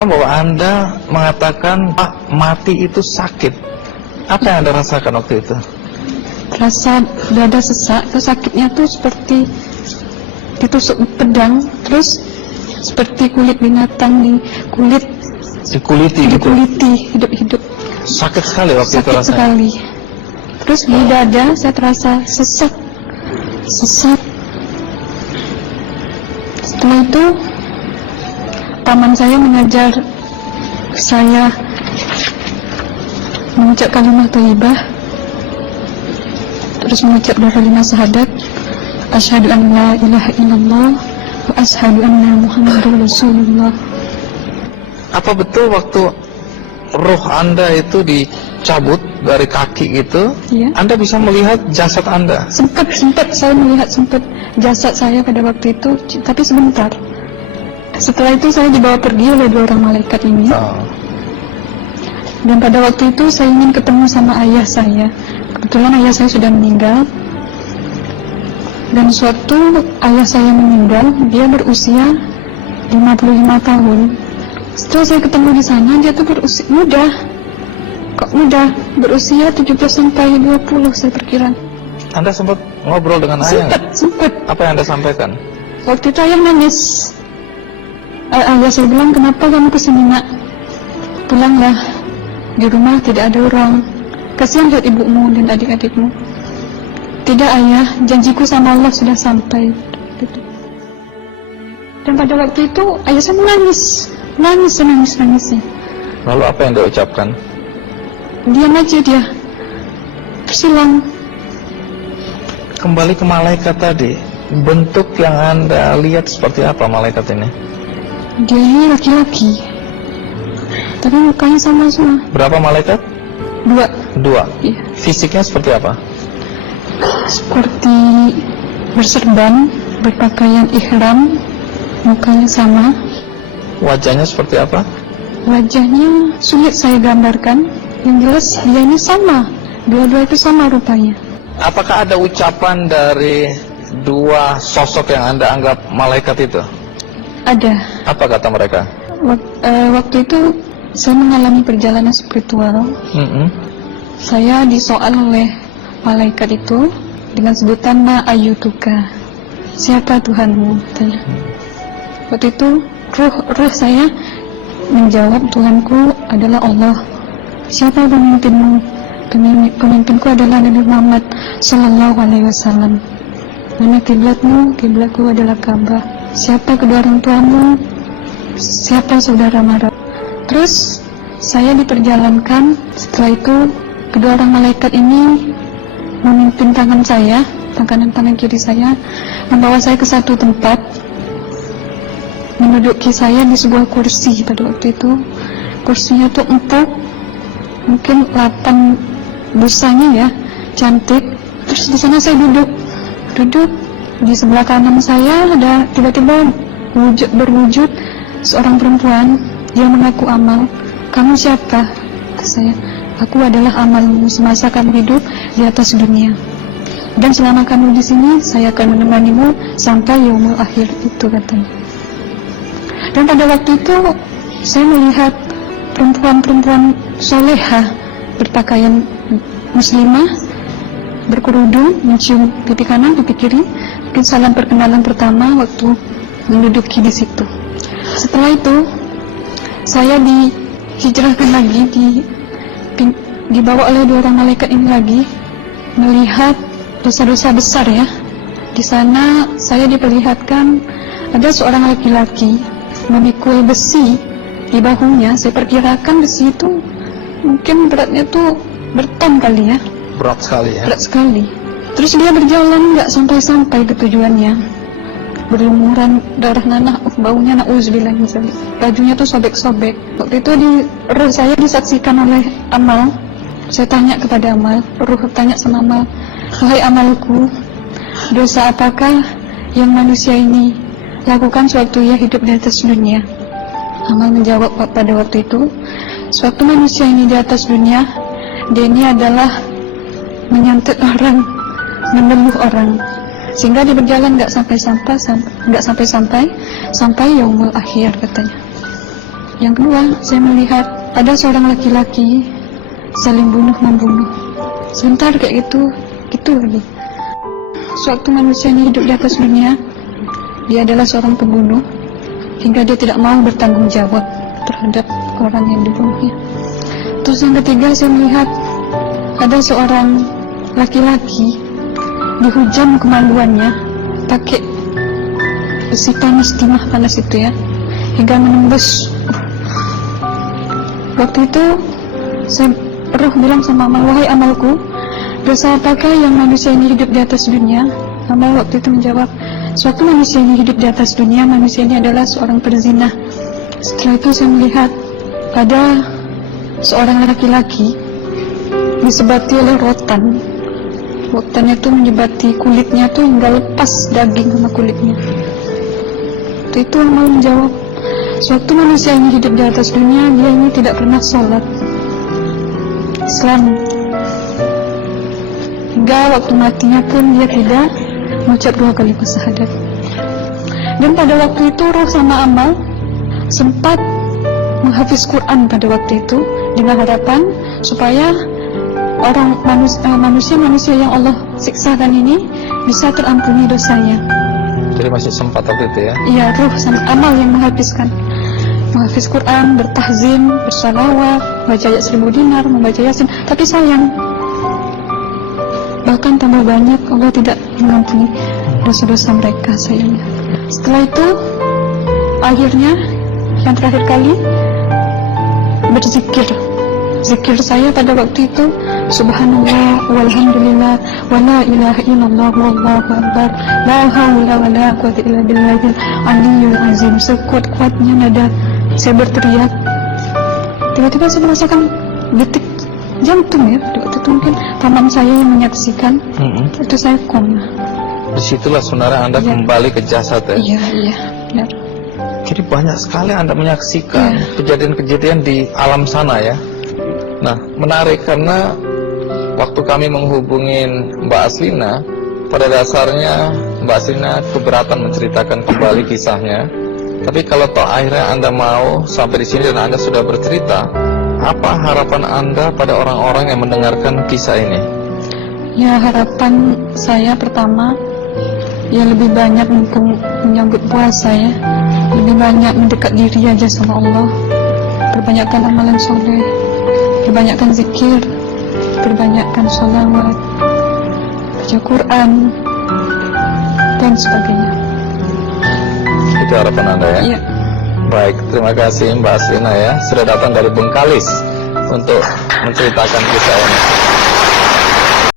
bahwa Anda mengatakan Pak, mati itu sakit. Apa yang Anda rasakan waktu itu? Rasa dada sesak, itu sakitnya tuh seperti ditusuk pedang, terus seperti kulit binatang Dikuliti gitu? dikuliti hidup-hidup. Sakit sekali waktu itu Sakit rasanya? sekali. Terus di dada saya terasa sesak. Setelah itu paman saya mengajar saya mengucap kalimat thayyibah, terus mengucap doa kalimat syahadat, asyhadu an la ilaha illallah wa asyhadu anna muhammadar rasulullah. Apa betul waktu roh Anda itu dicabut dari kaki gitu, Iya. Anda bisa melihat jasad Anda? Sempat saya melihat jasad saya pada waktu itu, tapi sebentar. Setelah itu saya dibawa pergi oleh dua orang malaikat ini. Dan pada waktu itu saya ingin ketemu sama ayah saya. Kebetulan ayah saya sudah meninggal. Dan suatu ayah saya meninggal, dia berusia 55 tahun. Setelah saya ketemu di sana, dia tuh berusia muda. Kok muda? Berusia 17 sampai 20 saya perkira. Anda sempat ngobrol dengan ayah? Sempat. Apa yang Anda sampaikan? Waktu itu ayah nangis. Ayah saya bilang, kenapa kamu kesini nak? Pulanglah, di rumah tidak ada orang. Kasihan lihat ibumu dan adik-adikmu. Tidak ayah, janjiku sama Allah sudah sampai. Dan pada waktu itu ayah saya menangis. Lalu apa yang dia ucapkan? Diam aja dia, tersilang. Kembali ke malaikat tadi, bentuk yang Anda lihat seperti apa malaikat ini? Dia ini laki-laki, tapi mukanya sama semua. Berapa malaikat? Dua. Iya. Fisiknya seperti apa? Seperti berserban, berpakaian ihram, mukanya sama. Wajahnya seperti apa? Wajahnya sulit saya gambarkan. Yang jelas dia ini sama, dua-dua itu sama rupanya. Apakah ada ucapan dari dua sosok yang Anda anggap malaikat itu? Ada. Apa kata mereka? Waktu itu saya mengalami perjalanan spiritual. Saya disoal oleh malaikat itu dengan sebutan Ma ayyutuka, siapa Tuhanmu? Katanya. Waktu itu roh saya menjawab, Tuhanku adalah Allah. Siapa pemimpinmu? Pemimpinku adalah Nabi Muhammad Sallallahu Alaihi Wasallam. Mana kiblatmu? Kiblatku adalah Ka'bah. Siapa kedua orang tuamu? Siapa saudara mara? Terus saya diperjalankan. Setelah itu kedua orang malaikat ini memimpin tangan saya, tangan kiri saya, membawa saya ke satu tempat, menduduki saya di sebuah kursi. Pada waktu itu kursinya tuh empuk, mungkin 8 busanya ya, cantik. Terus di sana saya duduk di sebelah kanan saya ada tiba-tiba berwujud seorang perempuan yang mengaku Amal. Kamu siapa? Kata saya, aku adalah amalmu semasa kamu hidup di atas dunia. Dan selama kamu di sini, saya akan menemanimu sampai yaumul akhir, itu katanya. Dan pada waktu itu saya melihat perempuan-perempuan solehah berpakaian muslimah, berkerudung, mencium pipi kanan, pipi kiri. Mungkin salam perkenalan pertama waktu menduduki di situ. Setelah itu saya dihijrahkan lagi, dibawa oleh dua orang malaikat ini lagi, melihat dosa-dosa besar ya. Di sana saya diperlihatkan ada seorang laki-laki memikul besi di bahunya. Saya perkirakan besi itu mungkin beratnya tuh berton kali ya. Berat sekali ya? Berat sekali. Terus dia berjalan nggak sampai ke tujuannya. Berlumuran darah nanah, baunya na'udzubillah misalnya. Bajunya tuh sobek-sobek. Waktu itu roh saya disaksikan oleh Amal. Saya tanya kepada Amal, roh tanya sama Amal, wahai amalku, dosa apakah yang manusia ini lakukan sewaktu ia hidup di atas dunia? Amal menjawab pada waktu itu, sewaktu manusia ini di atas dunia, dia ini adalah menyantet orang, menemuh orang, sehingga dia berjalan nggak sampai yaumul akhir katanya. Yang kedua, saya melihat ada seorang laki-laki saling bunuh-membunuh. Sebentar kayak gitu lagi. Sewaktu manusia ini hidup di atas dunia, dia adalah seorang pembunuh, hingga dia tidak mau bertanggung jawab terhadap orang yang dibunuhnya. Terus yang ketiga, saya melihat ada seorang laki-laki dihujam kemaluannya pakai besi panas, timah panas itu ya, hingga menembus. Waktu itu roh bilang sama amal, wahai amalku, dosa apakah yang manusia ini hidup di atas dunia? Amal waktu itu menjawab, suatu manusia ini hidup di atas dunia, manusia ini adalah seorang perzina. Setelah itu saya melihat ada seorang laki-laki disebati oleh rotan. Rotannya itu menyebati kulitnya tuh hingga lepas daging sama kulitnya. Itu amal menjawab, suatu manusia ini hidup di atas dunia, dia ini tidak pernah sholat Islam, hingga waktu matinya pun dia tidak mengucap 2 kali syahadat. Dan pada waktu itu roh sama amal sempat menghafiz Quran pada waktu itu dengan harapan supaya orang manusia yang Allah siksakan ini bisa terampuni dosanya. Jadi masih sempat waktu itu ya? Iya, roh sama amal yang menghafiz Quran, bertahzim, bersalawat, baca ayat 1000 dinar, membaca Yasin. Tapi sayang, bahkan tambah banyak Allah tidak mengampuni dosa-dosa mereka sayangnya. Setelah itu, akhirnya yang terakhir kali berzikir. Zikir saya pada waktu itu, subhanallah, walhamdulillah, wa la ilaha illallah, wallahu akbar, la haula wa la quwwata illa billahil aliyyil azim. Sekuat-kuatnya nada saya berteriak. Tiba-tiba saya merasakan detik jantung ya. Waktu itu mungkin paman saya yang menyaksikan. Itu saya koma. Disitulah saudara Anda kembali ke jasad ya? Iya, benar. Jadi banyak sekali Anda menyaksikan kejadian-kejadian di alam sana ya. Nah, menarik karena waktu kami menghubungin Mbak Aslina, pada dasarnya Mbak Aslina keberatan menceritakan kembali kisahnya. Tapi kalau toh akhirnya Anda mau sampai di sini dan Anda sudah bercerita, apa harapan Anda pada orang-orang yang mendengarkan kisah ini? Ya, harapan saya pertama, ya lebih banyak menyambut puasa ya, lebih banyak mendekat diri aja sama Allah, perbanyakkan amalan soleh, perbanyakkan zikir, perbanyakkan sholawat, baca Quran, dan sebagainya. Itu harapan Anda ya? Iya. Baik, terima kasih Mbak Aslina ya, sudah datang dari Bengkalis untuk menceritakan kisah ini.